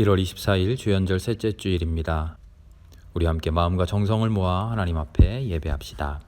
1월 24일 주연절 셋째 주일입니다. 우리 함께 마음과 정성을 모아 하나님 앞에 예배합시다.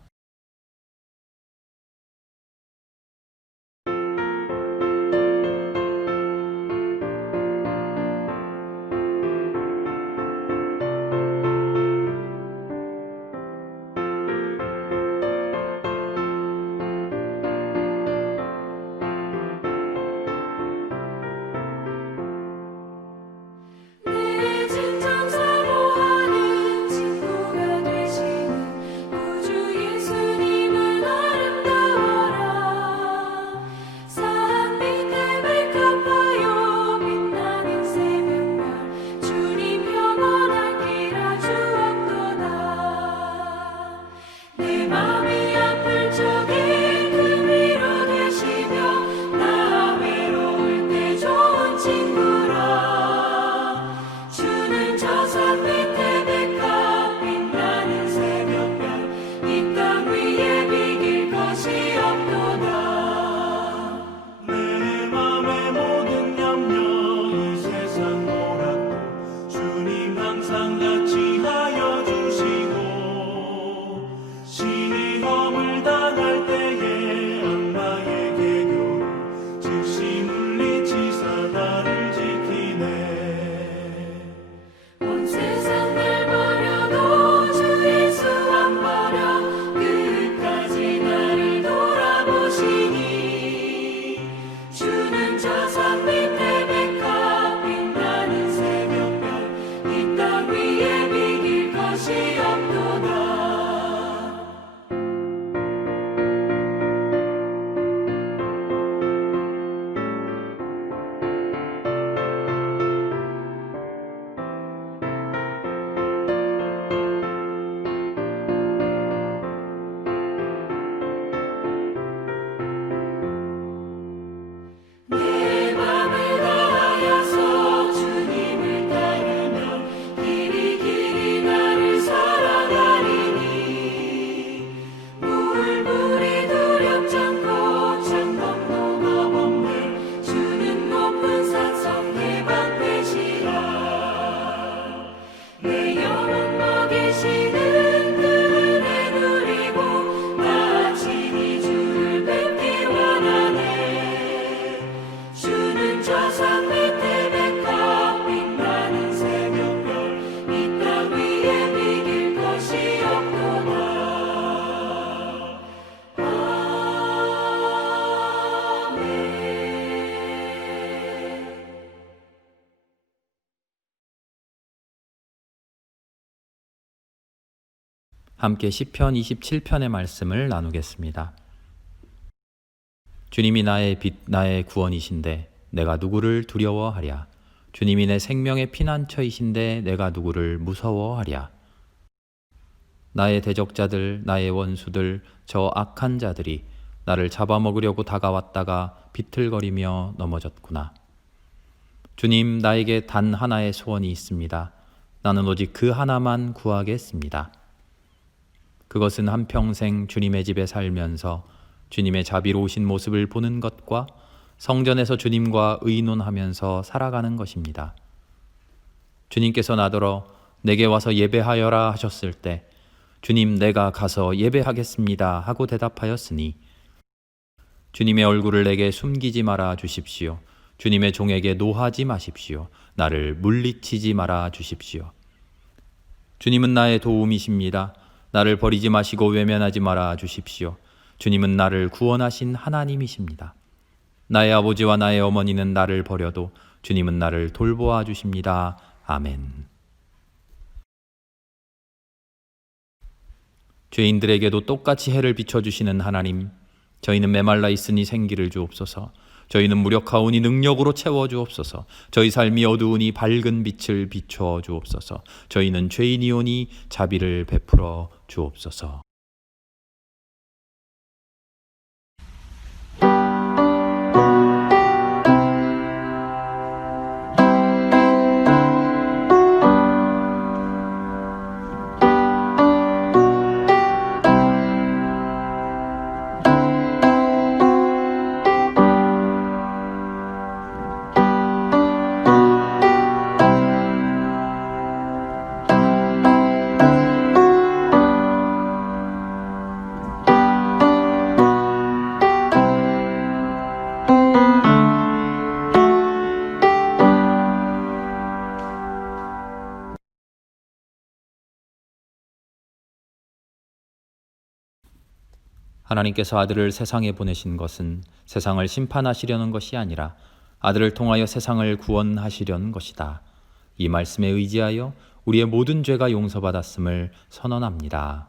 함께 시편 27편의 말씀을 나누겠습니다. 주님이 나의 빛, 나의 구원이신데 내가 누구를 두려워하랴. 주님이 내 생명의 피난처이신데 내가 누구를 무서워하랴. 나의 대적자들, 나의 원수들, 저 악한 자들이 나를 잡아먹으려고 다가왔다가 비틀거리며 넘어졌구나. 주님, 나에게 단 하나의 소원이 있습니다. 나는 오직 그 하나만 구하겠습니다. 그것은 한평생 주님의 집에 살면서 주님의 자비로우신 모습을 보는 것과 성전에서 주님과 의논하면서 살아가는 것입니다. 주님께서 나더러 내게 와서 예배하여라 하셨을 때 주님, 내가 가서 예배하겠습니다 하고 대답하였으니 주님의 얼굴을 내게 숨기지 말아 주십시오. 주님의 종에게 노하지 마십시오. 나를 물리치지 말아 주십시오. 주님은 나의 도움이십니다. 나를 버리지 마시고 외면하지 말아 주십시오. 주님은 나를 구원하신 하나님이십니다. 나의 아버지와 나의 어머니는 나를 버려도 주님은 나를 돌보아 주십니다. 아멘. 죄인들에게도 똑같이 해를 비춰주시는 하나님, 저희는 메말라 있으니 생기를 주옵소서. 저희는 무력하오니 능력으로 채워주옵소서. 저희 삶이 어두우니 밝은 빛을 비춰 주옵소서. 저희는 죄인이오니 자비를 베풀어 주옵소서. 하나님께서 아들을 세상에 보내신 것은 세상을 심판하시려는 것이 아니라 아들을 통하여 세상을 구원하시려는 것이다. 이 말씀에 의지하여 우리의 모든 죄가 용서받았음을 선언합니다.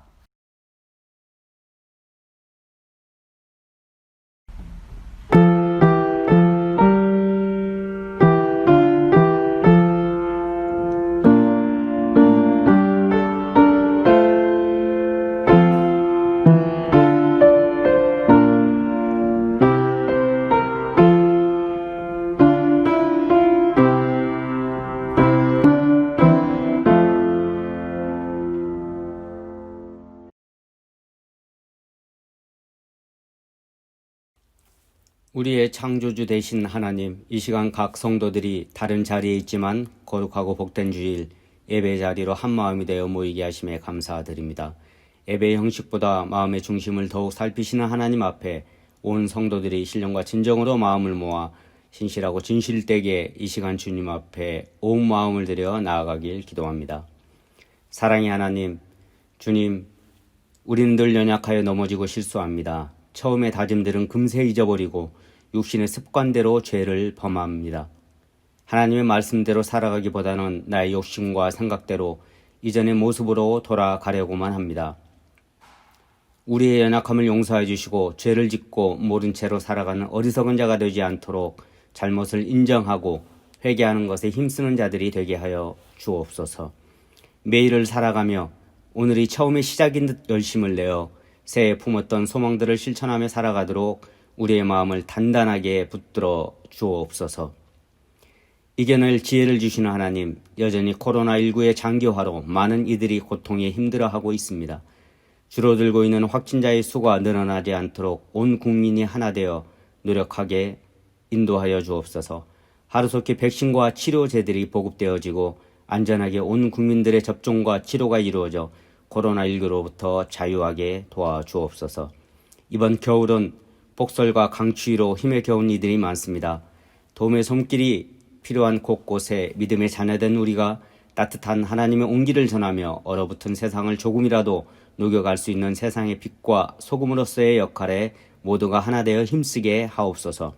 우리의 창조주 되신 하나님, 이 시간 각 성도들이 다른 자리에 있지만 거룩하고 복된 주일 예배 자리로 한 마음이 되어 모이게 하심에 감사드립니다. 예배의 형식보다 마음의 중심을 더욱 살피시는 하나님 앞에 온 성도들이 신령과 진정으로 마음을 모아 신실하고 진실되게 이 시간 주님 앞에 온 마음을 들여 나아가길 기도합니다. 사랑의 하나님, 주님, 우리는 늘 연약하여 넘어지고 실수합니다. 처음의 다짐들은 금세 잊어버리고 육신의 습관대로 죄를 범합니다. 하나님의 말씀대로 살아가기보다는 나의 욕심과 생각대로 이전의 모습으로 돌아가려고만 합니다. 우리의 연약함을 용서해 주시고 죄를 짓고 모른 채로 살아가는 어리석은 자가 되지 않도록 잘못을 인정하고 회개하는 것에 힘쓰는 자들이 되게 하여 주옵소서. 매일을 살아가며 오늘이 처음의 시작인 듯 열심을 내어 새해 품었던 소망들을 실천하며 살아가도록 우리의 마음을 단단하게 붙들어 주옵소서. 이겨낼 지혜를 주시는 하나님, 여전히 코로나19의 장기화로 많은 이들이 고통에 힘들어하고 있습니다. 줄어들고 있는 확진자의 수가 늘어나지 않도록 온 국민이 하나 되어 노력하게 인도하여 주옵소서. 하루속히 백신과 치료제들이 보급되어지고 안전하게 온 국민들의 접종과 치료가 이루어져 코로나19로부터 자유하게 도와주옵소서. 이번 겨울은 복설과 강추위로 힘에 겨운 이들이 많습니다. 도움의 손길이 필요한 곳곳에 믿음의 자녀된 우리가 따뜻한 하나님의 온기를 전하며 얼어붙은 세상을 조금이라도 녹여갈 수 있는 세상의 빛과 소금으로서의 역할에 모두가 하나 되어 힘쓰게 하옵소서.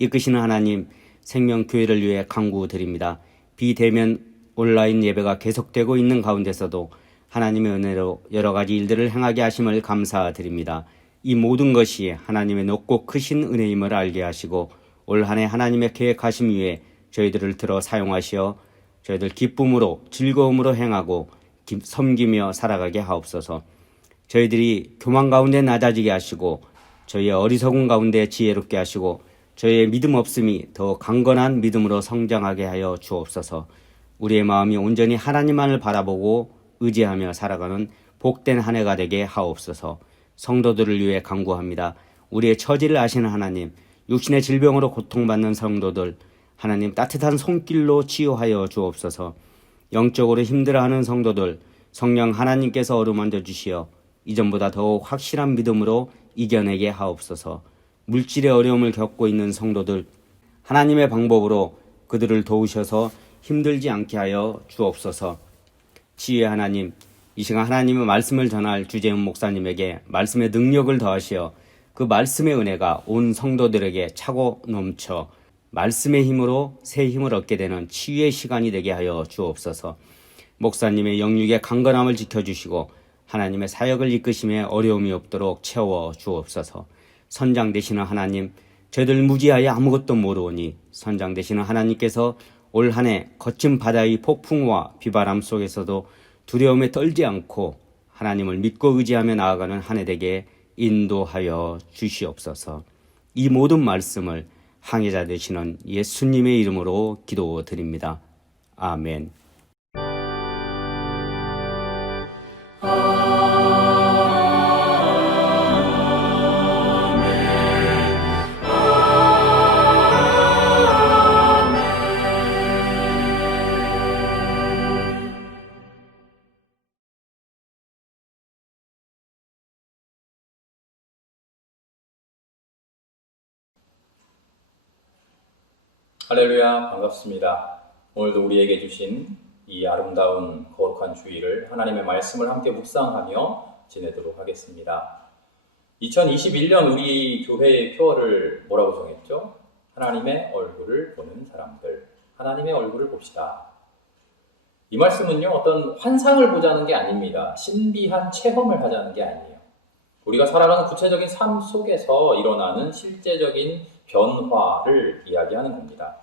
이끄시는 하나님, 생명교회를 위해 간구드립니다. 비대면 온라인 예배가 계속되고 있는 가운데서도 하나님의 은혜로 여러 가지 일들을 행하게 하심을 감사드립니다. 이 모든 것이 하나님의 높고 크신 은혜임을 알게 하시고 올 한 해 하나님의 계획하심 위에 저희들을 들어 사용하시어 저희들 기쁨으로 즐거움으로 행하고 섬기며 살아가게 하옵소서. 저희들이 교만 가운데 낮아지게 하시고 저희의 어리석은 가운데 지혜롭게 하시고 저희의 믿음 없음이 더 강건한 믿음으로 성장하게 하여 주옵소서. 우리의 마음이 온전히 하나님만을 바라보고 의지하며 살아가는 복된 한 해가 되게 하옵소서. 성도들을 위해 간구합니다. 우리의 처지를 아시는 하나님, 육신의 질병으로 고통받는 성도들, 하나님 따뜻한 손길로 치유하여 주옵소서. 영적으로 힘들어하는 성도들, 성령 하나님께서 어루만져 주시어 이전보다 더욱 확실한 믿음으로 이겨내게 하옵소서. 물질의 어려움을 겪고 있는 성도들, 하나님의 방법으로 그들을 도우셔서 힘들지 않게 하여 주옵소서. 지혜의 하나님, 이 시간 하나님의 말씀을 전할 주재훈 목사님에게 말씀의 능력을 더하시어 그 말씀의 은혜가 온 성도들에게 차고 넘쳐 말씀의 힘으로 새 힘을 얻게 되는 치유의 시간이 되게 하여 주옵소서. 목사님의 영육의 강건함을 지켜주시고 하나님의 사역을 이끄심에 어려움이 없도록 채워 주옵소서. 선장 되시는 하나님, 저희들 무지하여 아무것도 모르오니 선장 되시는 하나님께서 올 한 해 거친 바다의 폭풍과 비바람 속에서도 두려움에 떨지 않고 하나님을 믿고 의지하며 나아가는 한 해 되게 인도하여 주시옵소서. 이 모든 말씀을 항해자 되시는 예수님의 이름으로 기도드립니다. 아멘. 할렐루야, 반갑습니다. 오늘도 우리에게 주신 이 아름다운 거룩한 주일을 하나님의 말씀을 함께 묵상하며 지내도록 하겠습니다. 2021년 우리 교회의 표어를 뭐라고 정했죠? 하나님의 얼굴을 보는 사람들. 하나님의 얼굴을 봅시다. 이 말씀은요, 어떤 환상을 보자는 게 아닙니다. 신비한 체험을 하자는 게 아니에요. 우리가 살아가는 구체적인 삶 속에서 일어나는 실제적인 변화를 이야기하는 겁니다.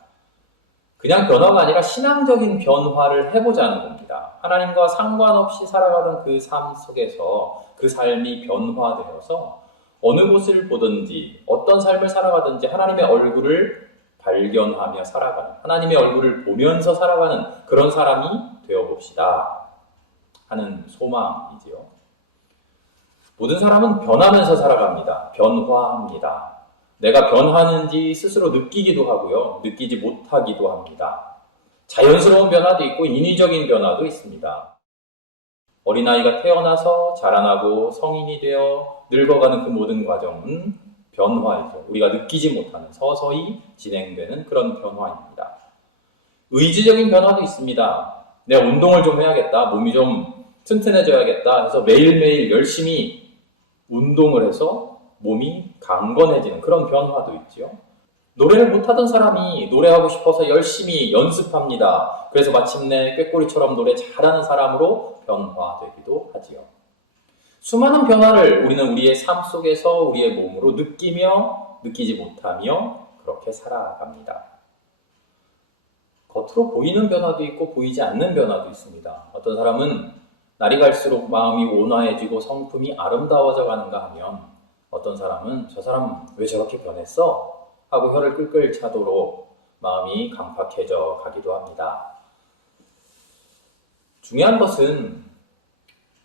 그냥 변화가 아니라 신앙적인 변화를 해보자는 겁니다. 하나님과 상관없이 살아가던 그 삶 속에서 그 삶이 변화되어서 어느 곳을 보든지 어떤 삶을 살아가든지 하나님의 얼굴을 발견하며 살아가는, 하나님의 얼굴을 보면서 살아가는 그런 사람이 되어봅시다 하는 소망이지요. 모든 사람은 변하면서 살아갑니다. 변화합니다. 내가 변하는지 스스로 느끼기도 하고요. 느끼지 못하기도 합니다. 자연스러운 변화도 있고 인위적인 변화도 있습니다. 어린아이가 태어나서 자라나고 성인이 되어 늙어가는 그 모든 과정은 변화이죠. 우리가 느끼지 못하는 서서히 진행되는 그런 변화입니다. 의지적인 변화도 있습니다. 내가 운동을 좀 해야겠다, 몸이 좀 튼튼해져야겠다 해서 매일매일 열심히 운동을 해서 몸이 강건해지는 그런 변화도 있죠. 노래를 못하던 사람이 노래하고 싶어서 열심히 연습합니다. 그래서 마침내 꾀꼬리처럼 노래 잘하는 사람으로 변화되기도 하지요. 수많은 변화를 우리는 우리의 삶 속에서 우리의 몸으로 느끼며 느끼지 못하며 그렇게 살아갑니다. 겉으로 보이는 변화도 있고 보이지 않는 변화도 있습니다. 어떤 사람은 날이 갈수록 마음이 온화해지고 성품이 아름다워져 가는가 하면 어떤 사람은 저 사람 왜 저렇게 변했어? 하고 혀를 끌끌 차도록 마음이 강팍해져 가기도 합니다. 중요한 것은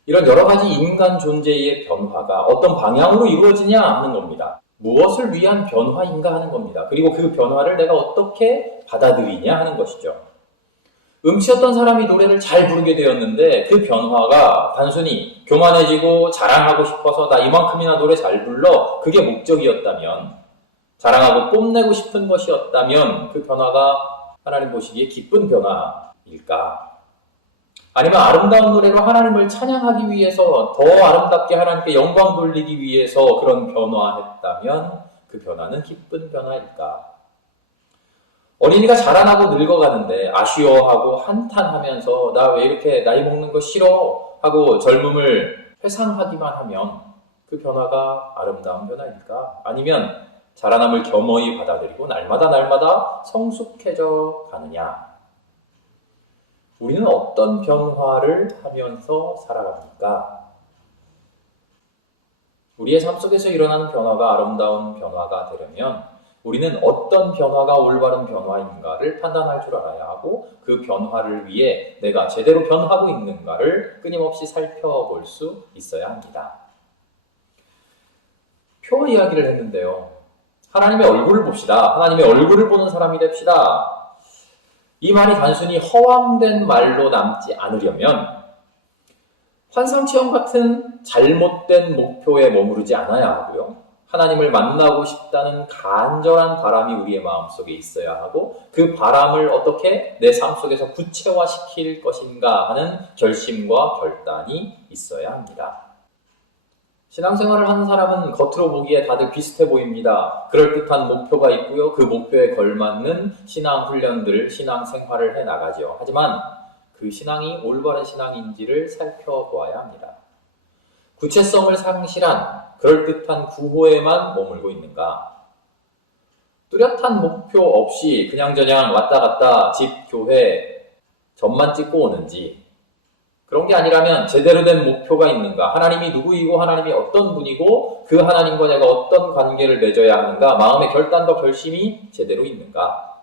이런 여러 가지 인간 존재의 변화가 어떤 방향으로 이루어지냐 하는 겁니다. 무엇을 위한 변화인가 하는 겁니다. 그리고 그 변화를 내가 어떻게 받아들이냐 하는 것이죠. 음치였던 사람이 노래를 잘 부르게 되었는데 그 변화가 단순히 교만해지고 자랑하고 싶어서 나 이만큼이나 노래 잘 불러 그게 목적이었다면, 자랑하고 뽐내고 싶은 것이었다면 그 변화가 하나님 보시기에 기쁜 변화일까? 아니면 아름다운 노래로 하나님을 찬양하기 위해서 더 아름답게 하나님께 영광 돌리기 위해서 그런 변화했다면 그 변화는 기쁜 변화일까? 어린이가 자라나고 늙어가는데 아쉬워하고 한탄하면서 나 왜 이렇게 나이 먹는 거 싫어 하고 젊음을 회상하기만 하면 그 변화가 아름다운 변화일까? 아니면 자라남을 겸허히 받아들이고 날마다 성숙해져 가느냐? 우리는 어떤 변화를 하면서 살아갑니까? 우리의 삶 속에서 일어나는 변화가 아름다운 변화가 되려면 우리는 어떤 변화가 올바른 변화인가를 판단할 줄 알아야 하고 그 변화를 위해 내가 제대로 변하고 있는가를 끊임없이 살펴볼 수 있어야 합니다. 표 이야기를 했는데요. 하나님의 얼굴을 봅시다. 하나님의 얼굴을 보는 사람이 됩시다. 이 말이 단순히 허황된 말로 남지 않으려면 환상체험 같은 잘못된 목표에 머무르지 않아야 하고요. 하나님을 만나고 싶다는 간절한 바람이 우리의 마음속에 있어야 하고 그 바람을 어떻게 내 삶 속에서 구체화시킬 것인가 하는 결심과 결단이 있어야 합니다. 신앙생활을 하는 사람은 겉으로 보기에 다들 비슷해 보입니다. 그럴듯한 목표가 있고요. 그 목표에 걸맞는 신앙 훈련들, 신앙 생활을 해나가죠. 하지만 그 신앙이 올바른 신앙인지를 살펴보아야 합니다. 구체성을 상실한 그럴듯한 구호에만 머물고 있는가? 뚜렷한 목표 없이 그냥저냥 왔다 갔다 집, 교회 점만 찍고 오는지, 그런 게 아니라면 제대로 된 목표가 있는가? 하나님이 누구이고 하나님이 어떤 분이고 그 하나님과 내가 어떤 관계를 맺어야 하는가? 마음의 결단과 결심이 제대로 있는가?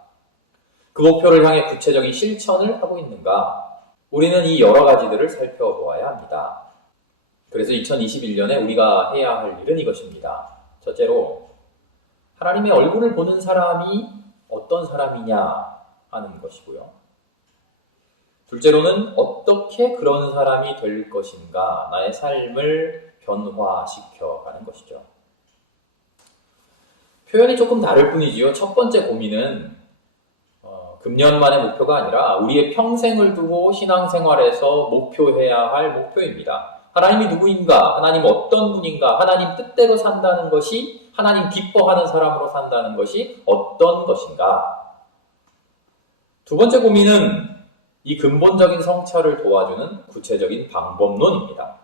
그 목표를 향해 구체적인 실천을 하고 있는가? 우리는 이 여러 가지들을 살펴보아야 합니다. 그래서 2021년에 우리가 해야 할 일은 이것입니다. 첫째로 하나님의 얼굴을 보는 사람이 어떤 사람이냐 하는 것이고요. 둘째로는 어떻게 그런 사람이 될 것인가, 나의 삶을 변화시켜가는 것이죠. 표현이 조금 다를 뿐이지요. 첫 번째 고민은 금년만의 목표가 아니라 우리의 평생을 두고 신앙생활에서 목표해야 할 목표입니다. 하나님이 누구인가? 하나님 어떤 분인가? 하나님 뜻대로 산다는 것이, 하나님 기뻐하는 사람으로 산다는 것이 어떤 것인가? 두 번째 고민은 이 근본적인 성찰을 도와주는 구체적인 방법론입니다.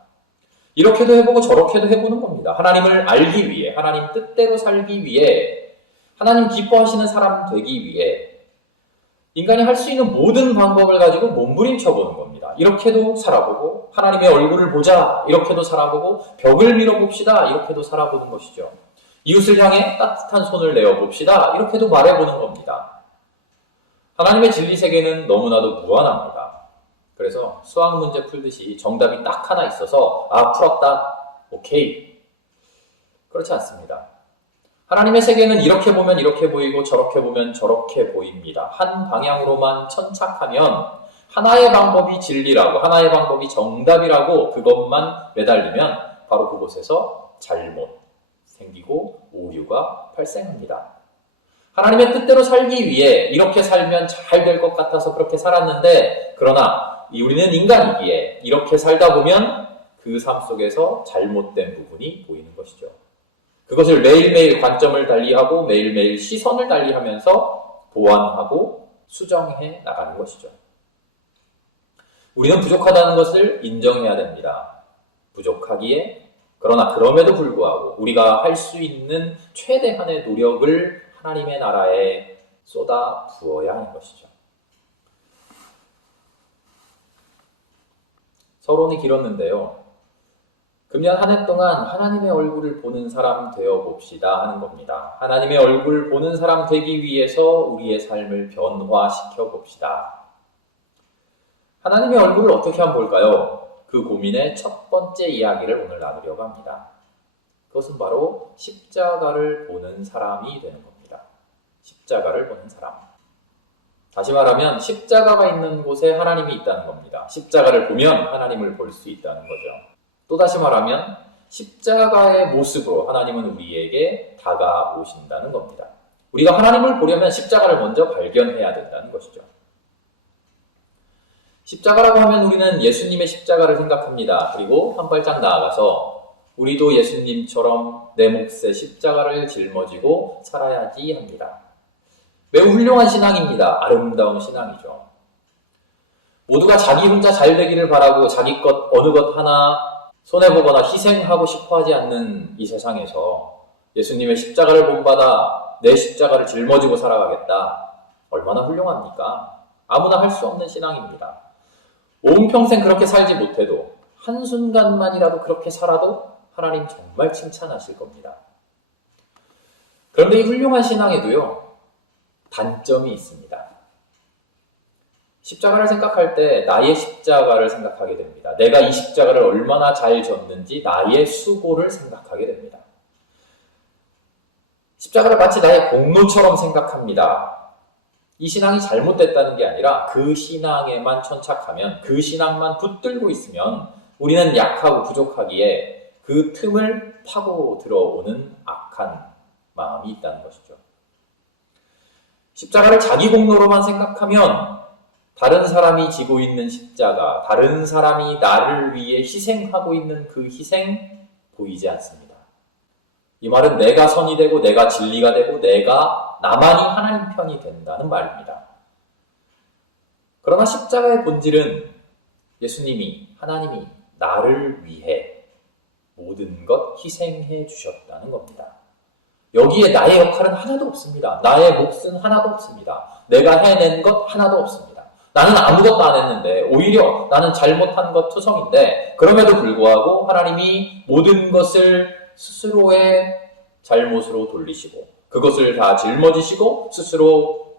이렇게도 해보고 저렇게도 해보는 겁니다. 하나님을 알기 위해, 하나님 뜻대로 살기 위해, 하나님 기뻐하시는 사람 되기 위해 인간이 할 수 있는 모든 방법을 가지고 몸부림쳐 보는 겁니다. 이렇게도 살아보고, 하나님의 얼굴을 보자, 이렇게도 살아보고, 벽을 밀어봅시다, 이렇게도 살아보는 것이죠. 이웃을 향해 따뜻한 손을 내어봅시다, 이렇게도 말해보는 겁니다. 하나님의 진리 세계는 너무나도 무한합니다. 그래서 수학 문제 풀듯이 정답이 딱 하나 있어서 풀었다, 오케이. 그렇지 않습니다. 하나님의 세계는 이렇게 보면 이렇게 보이고 저렇게 보면 저렇게 보입니다. 한 방향으로만 천착하면 하나의 방법이 진리라고, 하나의 방법이 정답이라고 그것만 매달리면 바로 그곳에서 잘못 생기고 오류가 발생합니다. 하나님의 뜻대로 살기 위해 이렇게 살면 잘 될 것 같아서 그렇게 살았는데, 그러나 우리는 인간이기에 이렇게 살다 보면 그 삶 속에서 잘못된 부분이 보이는 것이죠. 그것을 매일매일 관점을 달리하고 매일매일 시선을 달리하면서 보완하고 수정해 나가는 것이죠. 우리는 부족하다는 것을 인정해야 됩니다. 부족하기에, 그러나 그럼에도 불구하고 우리가 할 수 있는 최대한의 노력을 하나님의 나라에 쏟아 부어야 하는 것이죠. 서론이 길었는데요. 금년 한 해 동안 하나님의 얼굴을 보는 사람 되어 봅시다 하는 겁니다. 하나님의 얼굴을 보는 사람 되기 위해서 우리의 삶을 변화시켜 봅시다. 하나님의 얼굴을 어떻게 하면 볼까요? 그 고민의 첫 번째 이야기를 오늘 나누려고 합니다. 그것은 바로 십자가를 보는 사람이 되는 겁니다. 십자가를 보는 사람. 다시 말하면 십자가가 있는 곳에 하나님이 있다는 겁니다. 십자가를 보면 하나님을 볼 수 있다는 거죠. 또다시 말하면 십자가의 모습으로 하나님은 우리에게 다가오신다는 겁니다. 우리가 하나님을 보려면 십자가를 먼저 발견해야 된다는 것이죠. 십자가라고 하면 우리는 예수님의 십자가를 생각합니다. 그리고 한 발짝 나아가서 우리도 예수님처럼 내 몫에 십자가를 짊어지고 살아야지 합니다. 매우 훌륭한 신앙입니다. 아름다운 신앙이죠. 모두가 자기 혼자 잘 되기를 바라고 자기 것 어느 것 하나 손해보거나 희생하고 싶어하지 않는 이 세상에서 예수님의 십자가를 본받아 내 십자가를 짊어지고 살아가겠다. 얼마나 훌륭합니까? 아무나 할 수 없는 신앙입니다. 온 평생 그렇게 살지 못해도 한순간만이라도 그렇게 살아도 하나님 정말 칭찬하실 겁니다. 그런데 이 훌륭한 신앙에도요, 단점이 있습니다. 십자가를 생각할 때 나의 십자가를 생각하게 됩니다. 내가 이 십자가를 얼마나 잘 졌는지 나의 수고를 생각하게 됩니다. 십자가를 마치 나의 공로처럼 생각합니다. 이 신앙이 잘못됐다는 게 아니라 그 신앙에만 천착하면, 그 신앙만 붙들고 있으면 우리는 약하고 부족하기에 그 틈을 파고 들어오는 악한 마음이 있다는 것이죠. 십자가를 자기 공로로만 생각하면 다른 사람이 지고 있는 십자가, 다른 사람이 나를 위해 희생하고 있는 그 희생 보이지 않습니다. 이 말은 내가 선이 되고 내가 진리가 되고 내가 나만이 하나님 편이 된다는 말입니다. 그러나 십자가의 본질은 예수님이, 하나님이 나를 위해 모든 것 희생해 주셨다는 겁니다. 여기에 나의 역할은 하나도 없습니다. 나의 몫은 하나도 없습니다. 내가 해낸 것 하나도 없습니다. 나는 아무것도 안 했는데, 오히려 나는 잘못한 것 투성인데, 그럼에도 불구하고 하나님이 모든 것을 스스로의 잘못으로 돌리시고, 그것을 다 짊어지시고, 스스로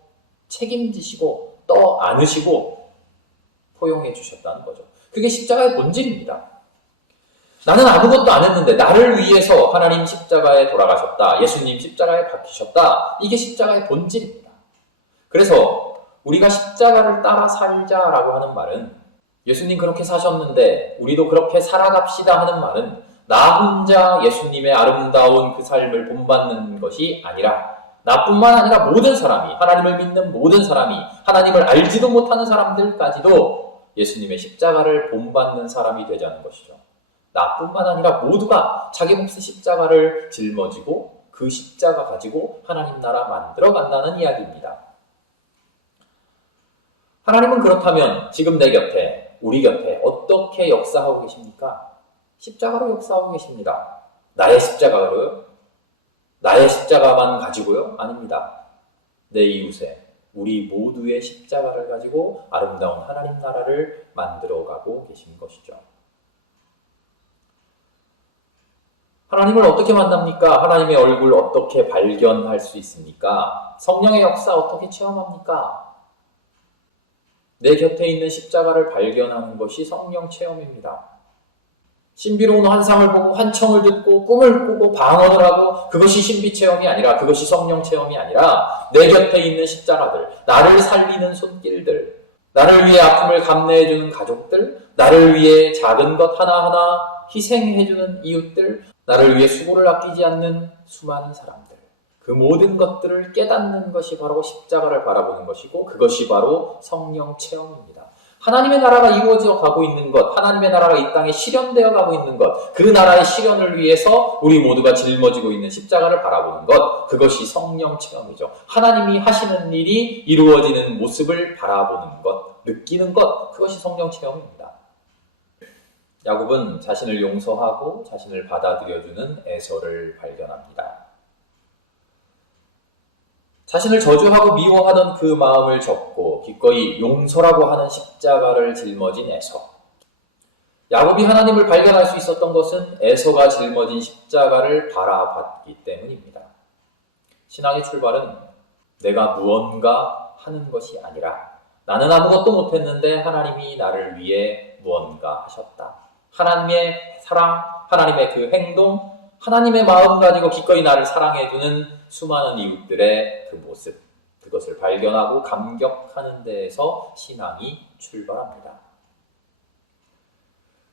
책임지시고, 떠안으시고, 포용해 주셨다는 거죠. 그게 십자가의 본질입니다. 나는 아무것도 안 했는데 나를 위해서 하나님 십자가에 돌아가셨다. 예수님 십자가에 박히셨다. 이게 십자가의 본질입니다. 그래서 우리가 십자가를 따라 살자라고 하는 말은, 예수님 그렇게 사셨는데 우리도 그렇게 살아갑시다 하는 말은 나 혼자 예수님의 아름다운 그 삶을 본받는 것이 아니라, 나뿐만 아니라 모든 사람이, 하나님을 믿는 모든 사람이, 하나님을 알지도 못하는 사람들까지도 예수님의 십자가를 본받는 사람이 되자는 것이죠. 나뿐만 아니라 모두가 자기 몫의 십자가를 짊어지고 그 십자가 가지고 하나님 나라 만들어 간다는 이야기입니다. 하나님은 그렇다면 지금 내 곁에, 우리 곁에 어떻게 역사하고 계십니까? 십자가로 역사하고 계십니다. 나의 십자가로요? 나의 십자가만 가지고요? 아닙니다. 내 이웃의, 우리 모두의 십자가를 가지고 아름다운 하나님 나라를 만들어가고 계신 것이죠. 하나님을 어떻게 만납니까? 하나님의 얼굴 어떻게 발견할 수 있습니까? 성령의 역사 어떻게 체험합니까? 내 곁에 있는 십자가를 발견하는 것이 성령 체험입니다. 신비로운 환상을 보고 환청을 듣고 꿈을 꾸고 방언을 하고 그것이 신비 체험이 아니라, 그것이 성령 체험이 아니라 내 곁에 있는 십자가들, 나를 살리는 손길들, 나를 위해 아픔을 감내해주는 가족들, 나를 위해 작은 것 하나하나 희생해주는 이웃들, 나를 위해 수고를 아끼지 않는 수많은 사람들, 그 모든 것들을 깨닫는 것이 바로 십자가를 바라보는 것이고, 그것이 바로 성령 체험입니다. 하나님의 나라가 이루어져 가고 있는 것, 하나님의 나라가 이 땅에 실현되어 가고 있는 것, 그 나라의 실현을 위해서 우리 모두가 짊어지고 있는 십자가를 바라보는 것, 그것이 성령 체험이죠. 하나님이 하시는 일이 이루어지는 모습을 바라보는 것, 느끼는 것, 그것이 성령 체험입니다. 야곱은 자신을 용서하고 자신을 받아들여주는 에서를 발견합니다. 자신을 저주하고 미워하던 그 마음을 접고 기꺼이 용서라고 하는 십자가를 짊어진 에서. 야곱이 하나님을 발견할 수 있었던 것은 에서가 짊어진 십자가를 바라봤기 때문입니다. 신앙의 출발은 내가 무언가 하는 것이 아니라 나는 아무것도 못했는데 하나님이 나를 위해 무언가 하셨다. 하나님의 사랑, 하나님의 그 행동, 하나님의 마음 가지고 기꺼이 나를 사랑해주는 수많은 이웃들의 그 모습, 그것을 발견하고 감격하는 데에서 신앙이 출발합니다.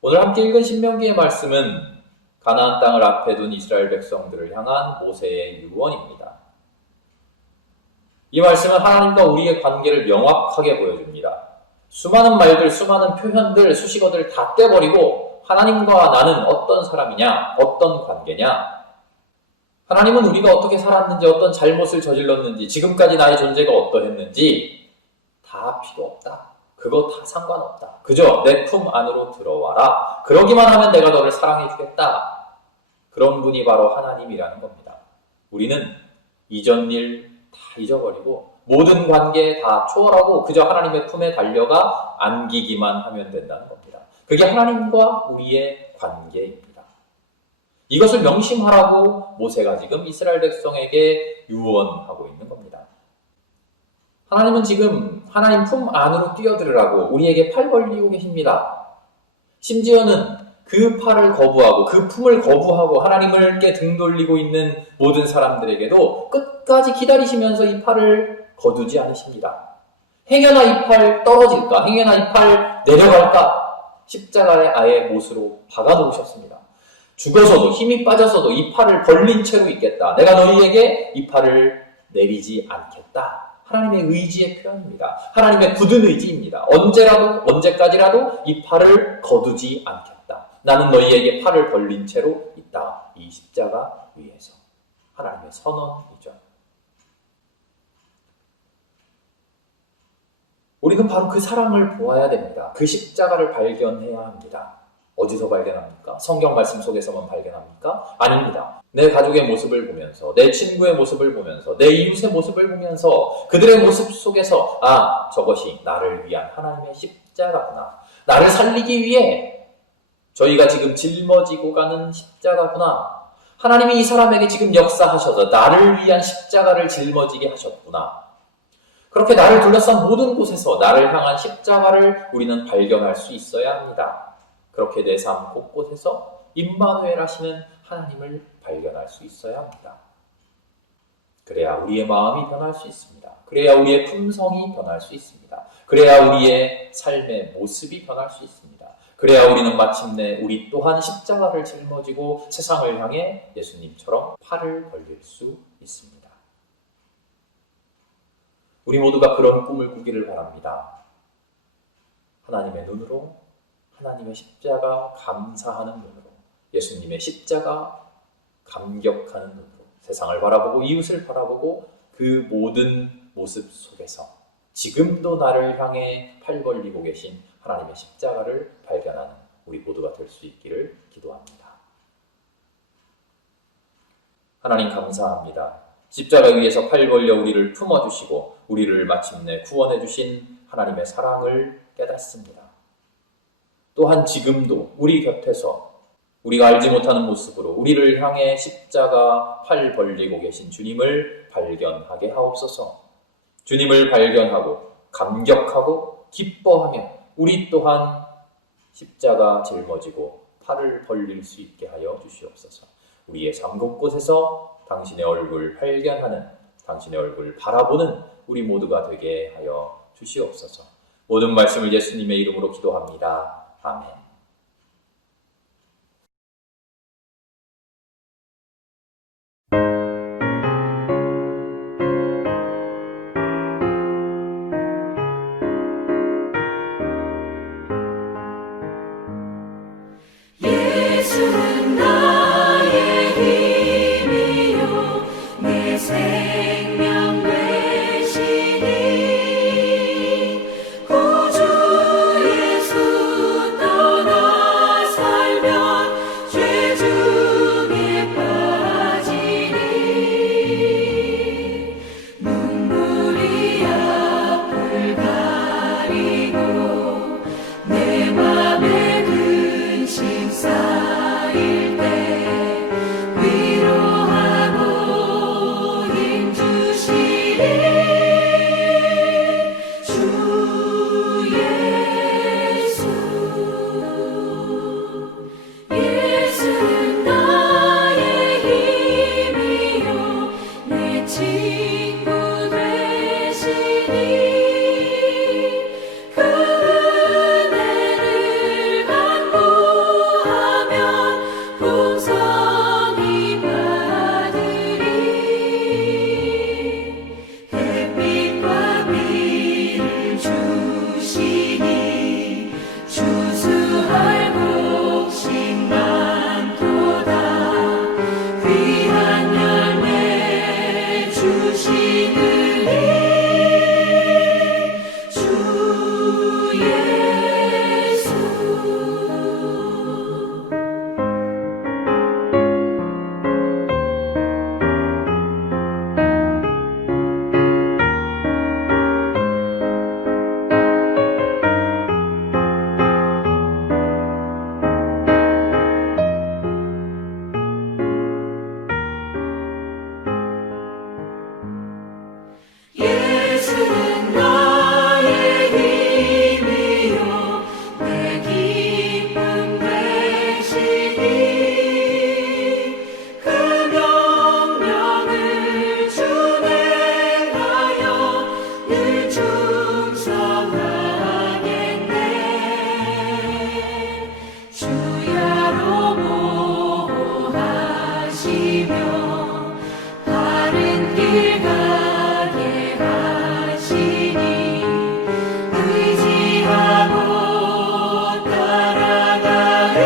오늘 함께 읽은 신명기의 말씀은 가나안 땅을 앞에 둔 이스라엘 백성들을 향한 모세의 유언입니다. 이 말씀은 하나님과 우리의 관계를 명확하게 보여줍니다. 수많은 말들, 수많은 표현들, 수식어들 다 떼버리고 하나님과 나는 어떤 사람이냐, 어떤 관계냐, 하나님은 우리가 어떻게 살았는지, 어떤 잘못을 저질렀는지, 지금까지 나의 존재가 어떠했는지 다 필요 없다. 그거 다 상관없다. 그저 내 품 안으로 들어와라. 그러기만 하면 내가 너를 사랑해 주겠다. 그런 분이 바로 하나님이라는 겁니다. 우리는 이전 일 다 잊어버리고 모든 관계 다 초월하고 그저 하나님의 품에 달려가 안기기만 하면 된다는 겁니다. 그게 하나님과 우리의 관계입니다. 이것을 명심하라고 모세가 지금 이스라엘 백성에게 유언하고 있는 겁니다. 하나님은 지금 하나님 품 안으로 뛰어들으라고 우리에게 팔 벌리고 계십니다. 심지어는 그 팔을 거부하고 그 품을 거부하고 하나님께 등 돌리고 있는 모든 사람들에게도 끝까지 기다리시면서 이 팔을 거두지 않으십니다. 행여나 이 팔 떨어질까? 행여나 이 팔 내려갈까? 십자가에 아예 못으로 박아놓으셨습니다. 죽어서도 힘이 빠져서도 이 팔을 벌린 채로 있겠다. 내가 너희에게 이 팔을 내리지 않겠다. 하나님의 의지의 표현입니다. 하나님의 굳은 의지입니다. 언제까지라도 이 팔을 거두지 않겠다. 나는 너희에게 팔을 벌린 채로 있다. 이 십자가 위에서. 하나님의 선언이죠. 우리는 바로 그 사랑을 보아야 됩니다. 그 십자가를 발견해야 합니다. 어디서 발견합니까? 성경 말씀 속에서만 발견합니까? 아닙니다. 내 가족의 모습을 보면서, 내 친구의 모습을 보면서, 내 이웃의 모습을 보면서 그들의 모습 속에서 저것이 나를 위한 하나님의 십자가구나. 나를 살리기 위해 저희가 지금 짊어지고 가는 십자가구나. 하나님이 이 사람에게 지금 역사하셔서 나를 위한 십자가를 짊어지게 하셨구나. 그렇게 나를 둘러싼 모든 곳에서 나를 향한 십자가를 우리는 발견할 수 있어야 합니다. 그렇게 내 삶 곳곳에서 임마누엘 하시는 하나님을 발견할 수 있어야 합니다. 그래야 우리의 마음이 변할 수 있습니다. 그래야 우리의 품성이 변할 수 있습니다. 그래야 우리의 삶의 모습이 변할 수 있습니다. 그래야 우리는 마침내 우리 또한 십자가를 짊어지고 세상을 향해 예수님처럼 팔을 벌릴 수 있습니다. 우리 모두가 그런 꿈을 꾸기를 바랍니다. 하나님의 눈으로, 하나님의 십자가 감사하는 눈으로, 예수님의 십자가 감격하는 눈으로 세상을 바라보고 이웃을 바라보고 그 모든 모습 속에서 지금도 나를 향해 팔 벌리고 계신 하나님의 십자가를 발견하는 우리 모두가 될 수 있기를 기도합니다. 하나님 감사합니다. 십자가 위에서 팔 벌려 우리를 품어주시고 우리를 마침내 구원해 주신 하나님의 사랑을 깨닫습니다. 또한 지금도 우리 곁에서 우리가 알지 못하는 모습으로 우리를 향해 십자가 팔 벌리고 계신 주님을 발견하게 하옵소서. 주님을 발견하고 감격하고 기뻐하며 우리 또한 십자가 짊어지고 팔을 벌릴 수 있게 하여 주시옵소서. 우리의 삶 곳곳에서 당신의 얼굴 발견하는, 당신의 얼굴 바라보는 우리 모두가 되게 하여 주시옵소서. 모든 말씀을 예수님의 이름으로 기도합니다. 아멘. 예수는 나의 힘이요 내 생명 되시니 구주 예수 떠나 살면 죄 중에 빠지니 눈물이 앞을 가리고 내 맘에 근심 쌓일 때 위로하고 힘 주시리 주 예수. 예수는 나의 힘이요 내 친구 되시니 그 은혜를 간구하면 풍성히 받으리. 햇빛과 비를 주시니 추수할 곡식 많도다. 귀한 열매 주시느니 주 예수. 예수는 나의 힘이요 내 기쁨 되시니 그 명령을 준행하여 늘 충성하겠네. 주야로 보호하시며 바른 길 가게 하시니 의지하고 따라가리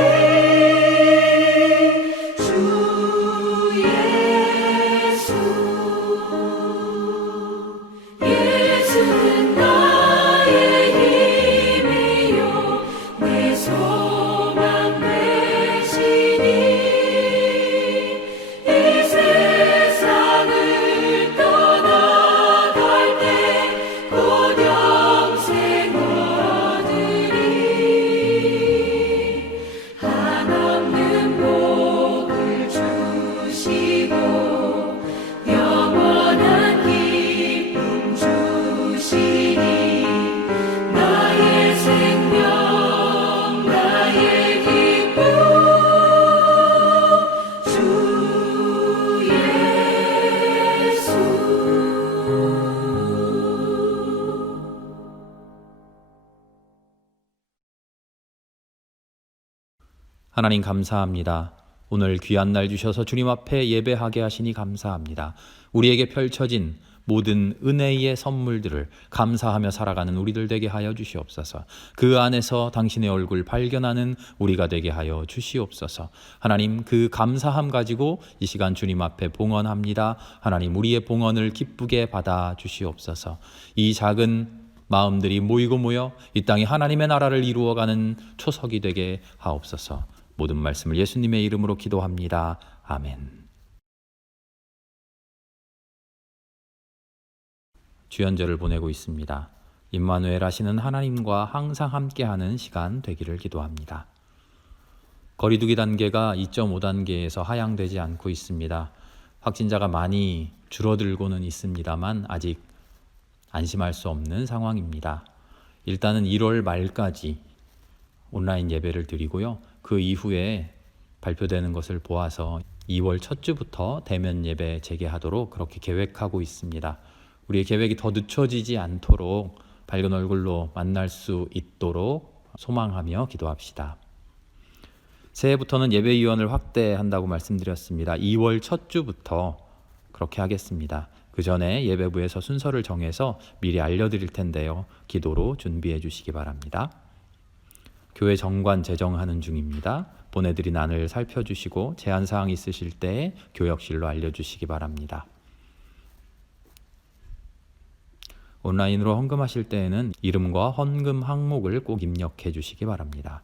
주 예수. 예수는 나의 힘이요 내 소망 되시니 이 세상을 떠나갈 때 곧 영생 얻으리. 한없는 복을 주시고 영원한 기쁨 주시니 나의 생명 나의 기쁨 주 예수. 하나님 감사합니다. 오늘 귀한 날 주셔서 주님 앞에 예배하게 하시니 감사합니다. 우리에게 펼쳐진 모든 은혜의 선물들을 감사하며 살아가는 우리들 되게 하여 주시옵소서. 그 안에서 당신의 얼굴 발견하는 우리가 되게 하여 주시옵소서. 하나님, 그 감사함 가지고 이 시간 주님 앞에 봉헌합니다. 하나님, 우리의 봉헌을 기쁘게 받아 주시옵소서. 이 작은 마음들이 모이고 모여 이 땅에 하나님의 나라를 이루어가는 초석이 되게 하옵소서. 모든 말씀을 예수님의 이름으로 기도합니다. 아멘. 주연절을 보내고 있습니다. 임마누엘 하시는 하나님과 항상 함께하는 시간 되기를 기도합니다. 거리두기 단계가 2.5단계에서 하향되지 않고 있습니다. 확진자가 많이 줄어들고는 있습니다만 아직 안심할 수 없는 상황입니다. 일단은 1월 말까지 온라인 예배를 드리고요. 그 이후에 발표되는 것을 보아서 2월 첫 주부터 대면 예배 재개하도록 그렇게 계획하고 있습니다. 우리의 계획이 더 늦춰지지 않도록 밝은 얼굴로 만날 수 있도록 소망하며 기도합시다. 새해부터는 예배위원을 확대한다고 말씀드렸습니다. 2월 첫 주부터 그렇게 하겠습니다. 그 전에 예배부에서 순서를 정해서 미리 알려드릴 텐데요. 기도로 준비해 주시기 바랍니다. 교회 정관 제정하는 중입니다. 보내드린 안을 살펴주시고 제한사항 있으실 때 교역실로 알려주시기 바랍니다. 온라인으로 헌금하실 때에는 이름과 헌금 항목을 꼭 입력해 주시기 바랍니다.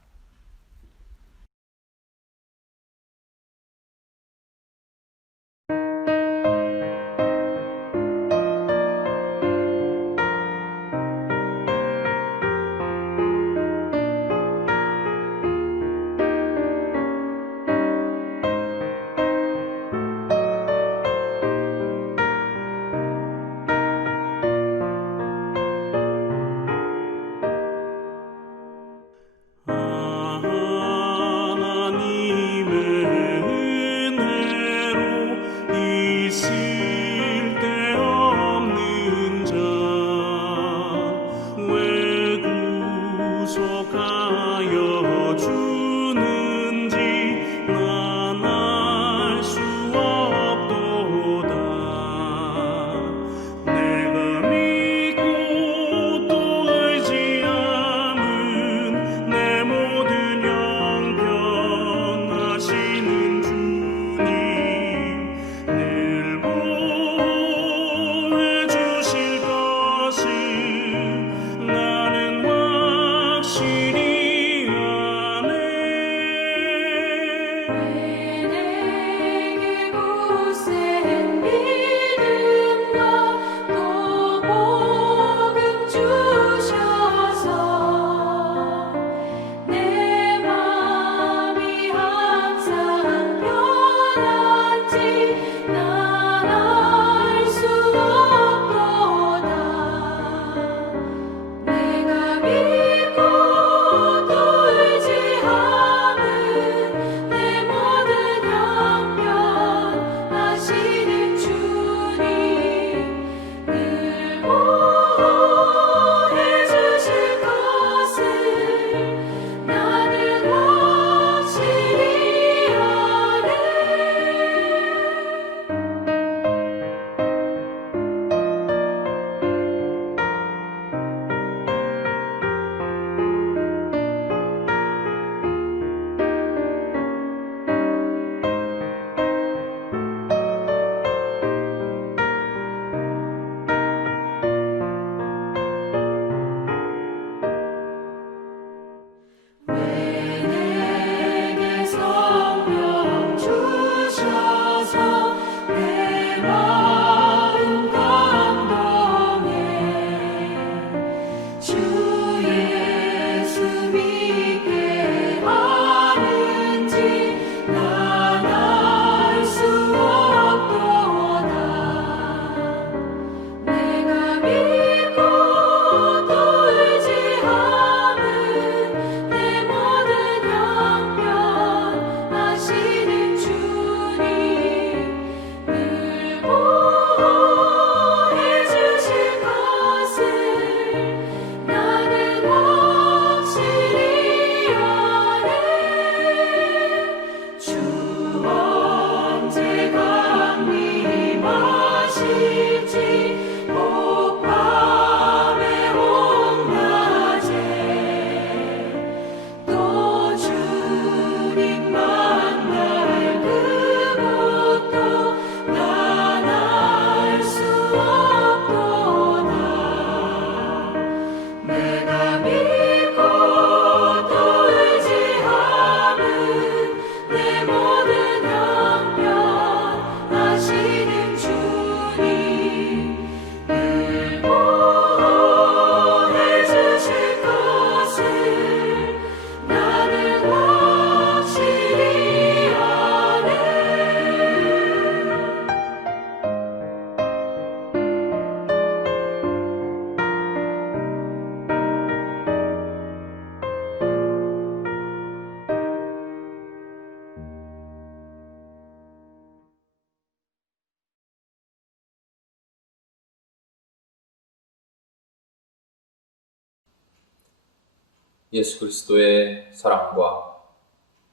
예수 그리스도의 사랑과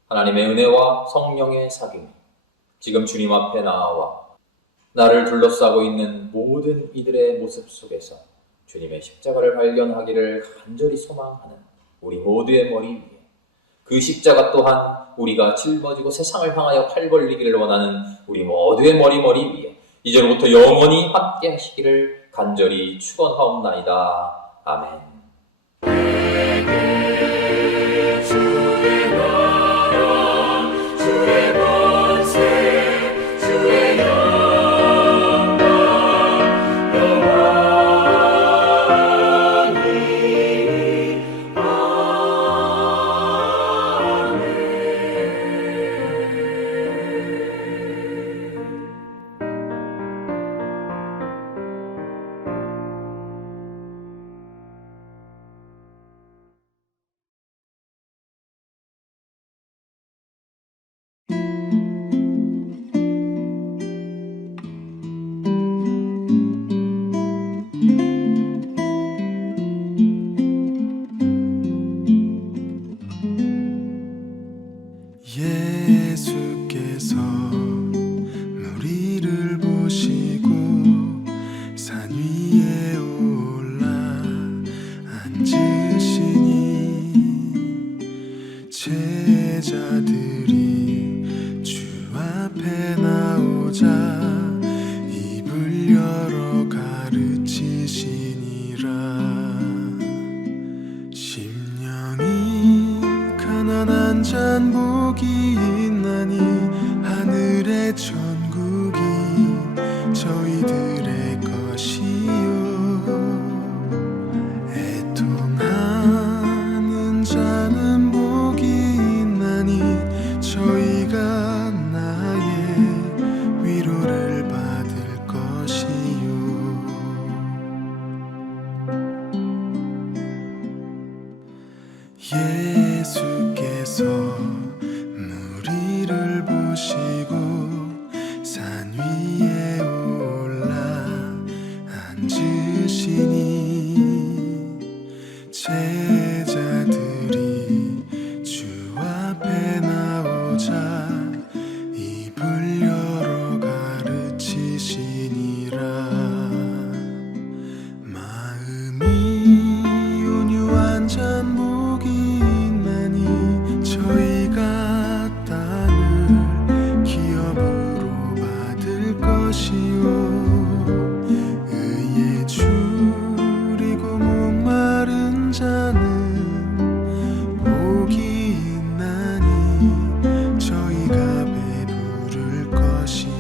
하나님의 은혜와 성령의 사귐이 지금 주님 앞에 나와 나를 둘러싸고 있는 모든 이들의 모습 속에서 주님의 십자가를 발견하기를 간절히 소망하는 우리 모두의 머리 위에, 그 십자가 또한 우리가 짊어지고 세상을 향하여 팔 벌리기를 원하는 우리 모두의 머리 위에 이제로부터 영원히 함께 하시기를 간절히 축원하옵나이다. 아멘. 주의 나라 주의 권세 주의 영광 영원히 예수께서 무리를 보시고 산 위에 올라 앉으시니 제자들이 주 앞에 나오자 입을 열어 가르치시니라. 심령이 가난한 잔 복이 있나니 하늘의 천국이 저희들의 것이요. 애통하는 자는 복이 있나니 저희가 나의 위로를 받을 것이요. 예수께서 무리를 보시고 산 위에 올라 앉으시니 제자들이 주 앞에 나오자 입을 열어 가르치시니라. 마음이 온유한 잔 복이 있나니 저희가 땅을 기업으로 받을 것이요. 의에 줄이고 목마른 자는 복이 있나니 저희가 배부를 것이요.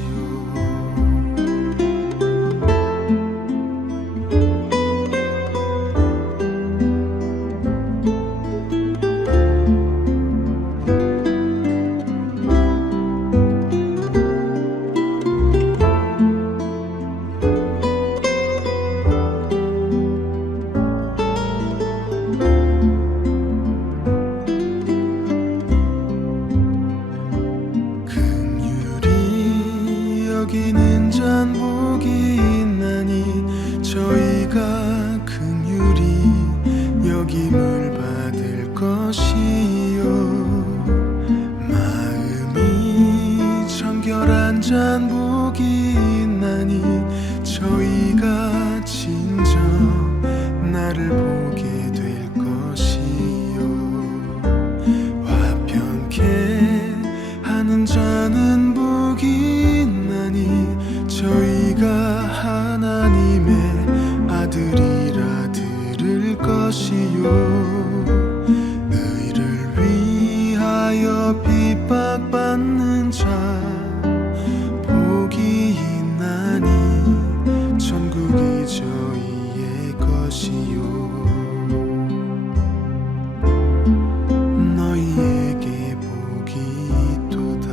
긍휼히 여기는 잔 복이 있나니 저희가 긍휼히 여김을 받을 것이요. 마음이 청결한 잔 복이 있나니 저희가 진정 나를 보게 될 것이요. 화평케 하는 자는 복이 있나니 저희가 하나님의 아들이라 들을 것이요. 의를 위하여 핍박받는 자 복이 있나니 천국이 저희의 것이요. 너희에게 복이 있도다.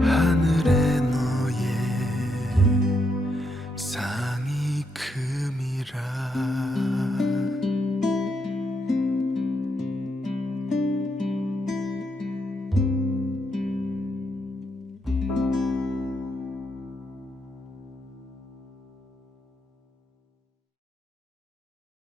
하늘에 너의 상이 큼이라.